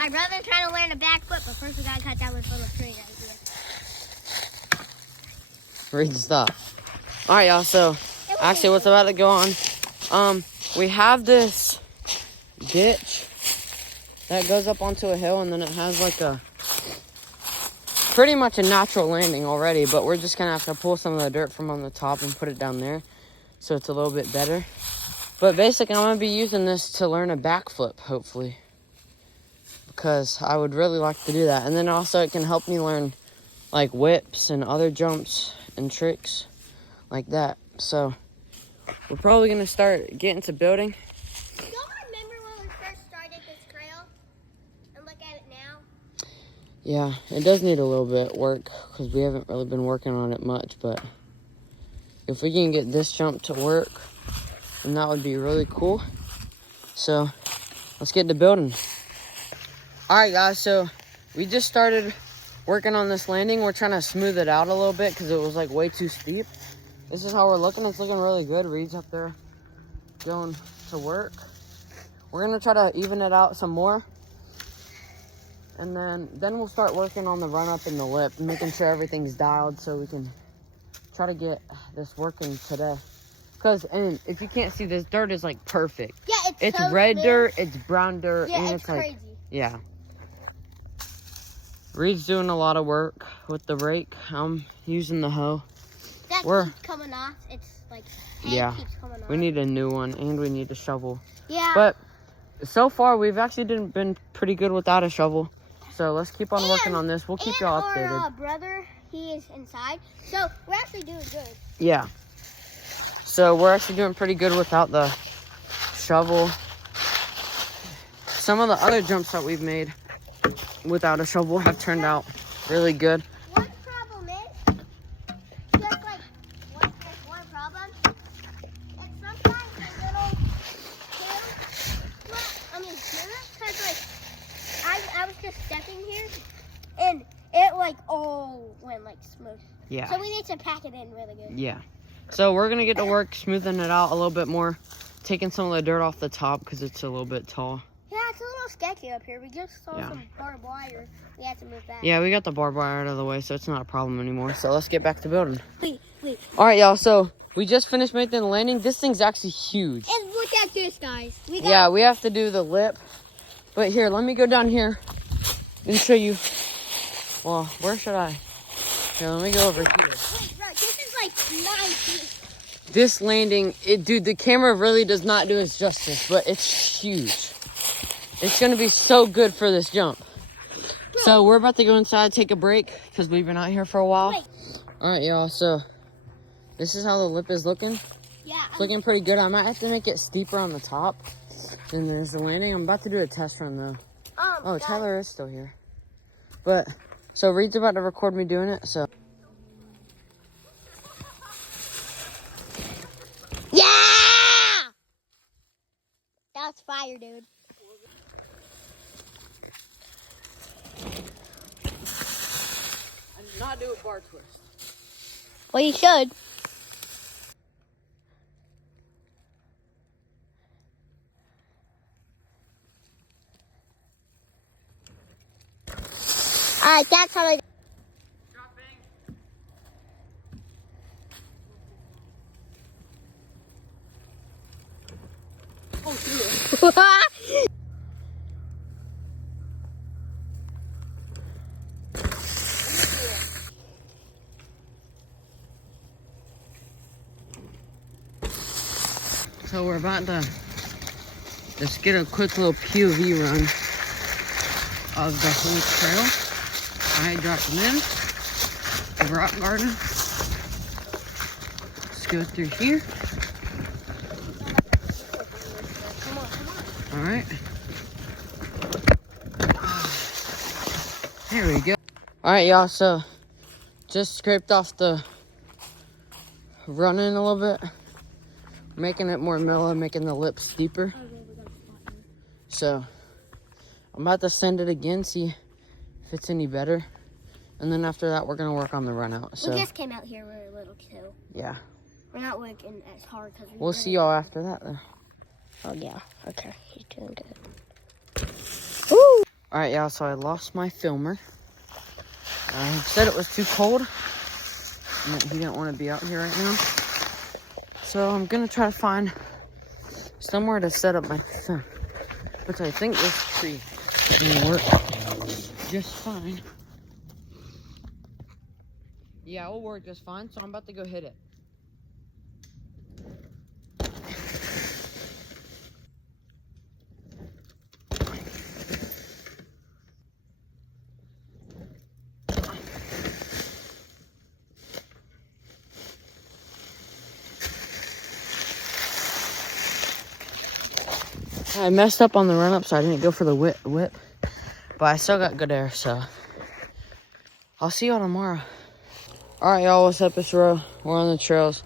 My brother's trying to learn a back flip, but first we gotta cut down this little tree right here. Read the stuff. All right, y'all. So, actually, what's about to go on? We have this ditch that goes up onto a hill, and then it has like a pretty much a natural landing already. But we're just gonna have to pull some of the dirt from on the top and put it down there, so it's a little bit better. But basically, I'm gonna be using this to learn a backflip, hopefully, because I would really like to do that. And then also, it can help me learn like whips and other jumps and tricks like that. So we're probably gonna start getting to building. Do you remember when we first started this trail and look at it now? Yeah, it does need a little bit of work because we haven't really been working on it much, but if we can get this jump to work, then that would be really cool. So let's get to building. All right, guys, so we just started working on this landing. We're trying to smooth it out a little bit because it was like way too steep. This is how we're looking. It's looking really good. Reed's up there going to work. We're gonna try to even it out some more. And then we'll start working on the run up and the lip, making sure everything's dialed so we can try to get this working today. And if you can't see, this dirt is like perfect. Yeah, it's so red smooth. dirt, it's brown dirt, Yeah, and it's like, crazy. yeah. Reed's doing a lot of work with the rake. I'm using the hoe. That keeps coming off. It's like, yeah, keeps coming off. we need a new one and we need a shovel. Yeah. But so far, we've actually been pretty good without a shovel. So let's keep on working on this. We'll keep y'all updated. Our brother, he is inside. So we're actually doing good. Yeah. So we're actually doing pretty good without the shovel. Some of the other jumps that we've made without a shovel have turned out really good. One problem is, just like one problem, like sometimes the little because like I was just stepping here and it like all went like smooth. Yeah. So we need to pack it in really good. Yeah. So we're gonna get to work smoothing it out a little bit more, taking some of the dirt off the top because it's a little bit tall. Yeah, it's a little sketchy up here. We just saw some barbed wire. We had to move that. Yeah, we got the barbed wire out of the way, so it's not a problem anymore. So let's get back to building. Wait. All right, y'all. So we just finished making the landing. This thing's actually huge. And look at this, guys. We have to do the lip. But here, let me go down here and show you. Well, where should I? Here, let me go over here. Wait, bro, this is like 9 feet. This landing, dude, the camera really does not do it justice, but it's huge. It's gonna be so good for this jump. So we're about to go inside, take a break, because we've been out here for a while. All right, y'all, so this is how the lip is looking. Yeah. It's looking pretty good. I might have to make it steeper on the top than there's the landing. I'm about to do a test run, though. Oh, guys. Tyler is still here. But, so Reed's about to record me doing it, so. Yeah! That's fire, dude. I did not do a bar twist. Well, you should. Alright, that's how I do. So we're about to just get a quick little POV run of the whole trail. I dropped them in the rock garden. Let's go through here. All right. There we go. All right, y'all. So just scraped off the running a little bit, making it more mellow, making the lips deeper. So I'm about to send it again, see if it's any better. And then after that, we're gonna work on the run out. So we just came out here, we were little too. yeah. We're not working as hard because We'll see y'all after that though. Oh yeah, okay, he's doing good. Woo! Alright, y'all, so I lost my filmer. He said it was too cold, and that he didn't want to be out here right now. So I'm gonna try to find somewhere to set up my phone, which I think this tree will work just fine. Yeah, it will work just fine, so I'm about to go hit it. I messed up on the run up, so I didn't go for the whip, but I still got good air, so I'll see y'all tomorrow. Alright, y'all, what's up? It's Ro. We're on the trails.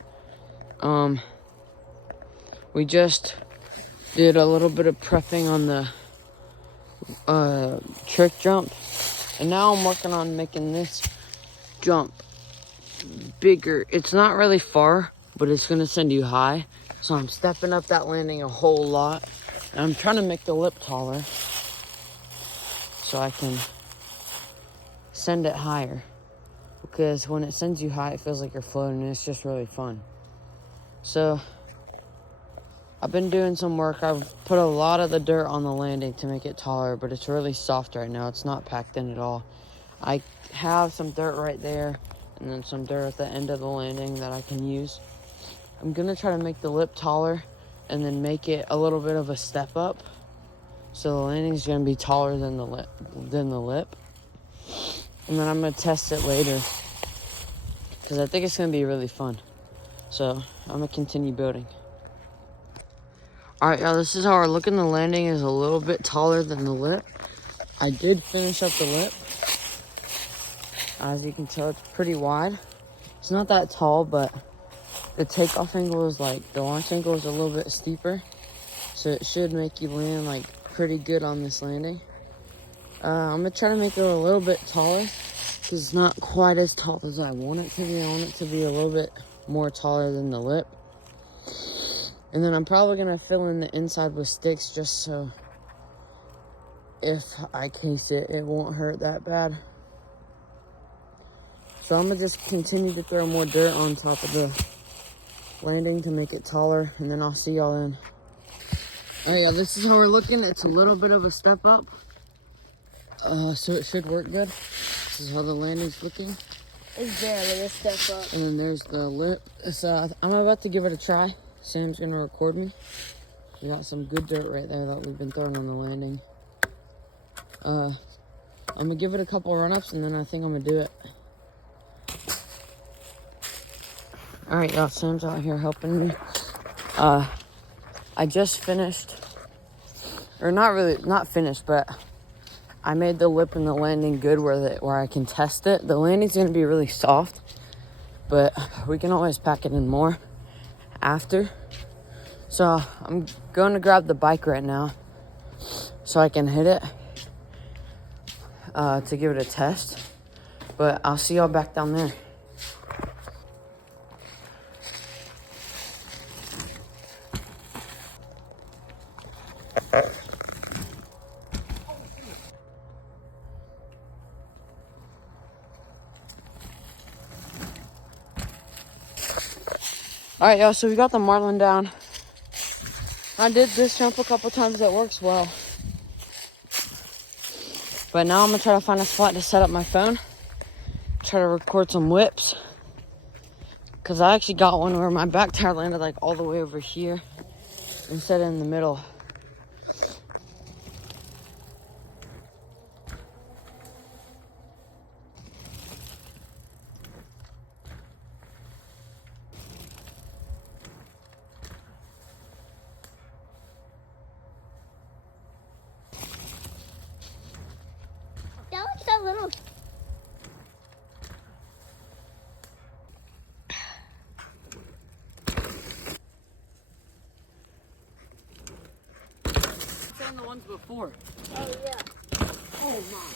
We just did a little bit of prepping on the trick jump, and now I'm working on making this jump bigger. It's not really far, but it's gonna send you high, so I'm stepping up that landing a whole lot. And I'm trying to make the lip taller so I can send it higher, because when it sends you high, it feels like you're floating, and it's just really fun. So I've been doing some work. I've put a lot of the dirt on the landing to make it taller, but it's really soft right now. It's not packed in at all. I have some dirt right there, and then some dirt at the end of the landing that I can use. I'm gonna try to make the lip taller and then make it a little bit of a step up, so the landing's gonna be taller than the lip. And then I'm gonna test it later, because I think it's gonna be really fun. So I'm gonna continue building. Alright, y'all, this is how we're looking. The landing is a little bit taller than the lip. I did finish up the lip. As you can tell, it's pretty wide. It's not that tall, but the takeoff angle is the launch angle is a little bit steeper. So it should make you land pretty good on this landing. I'm gonna try to make it a little bit taller, because it's not quite as tall as I want it to be. I want it to be a little bit more taller than the lip. And then I'm probably gonna fill in the inside with sticks, just so if I case it, it won't hurt that bad. So I'm gonna just continue to throw more dirt on top of the landing to make it taller, and then I'll see y'all then. Alright, yeah, this is how we're looking. It's a little bit of a step up, so it should work good. This is how the landing's looking. It's barely a step up. And then there's the lip. So I'm about to give it a try. Sam's gonna record me. We got some good dirt right there that we've been throwing on the landing. I'm gonna give it a couple run-ups, and then I think I'm gonna do it. Alright, y'all, Sam's out here helping me. I just finished, or not finished, but I made the lip and the landing good where I can test it. The landing's gonna be really soft, but we can always pack it in more after. So I'm going to grab the bike right now so I can hit it to give it a test. But I'll see y'all back down there. Alright, y'all, so we got the Marlin down. I did this jump a couple times. It works well. But now I'm going to try to find a spot to set up my phone. Try to record some whips. Because I actually got one where my back tire landed all the way over here instead of in the middle. That looks so little. I've done the ones before. Oh, yeah. Oh, my.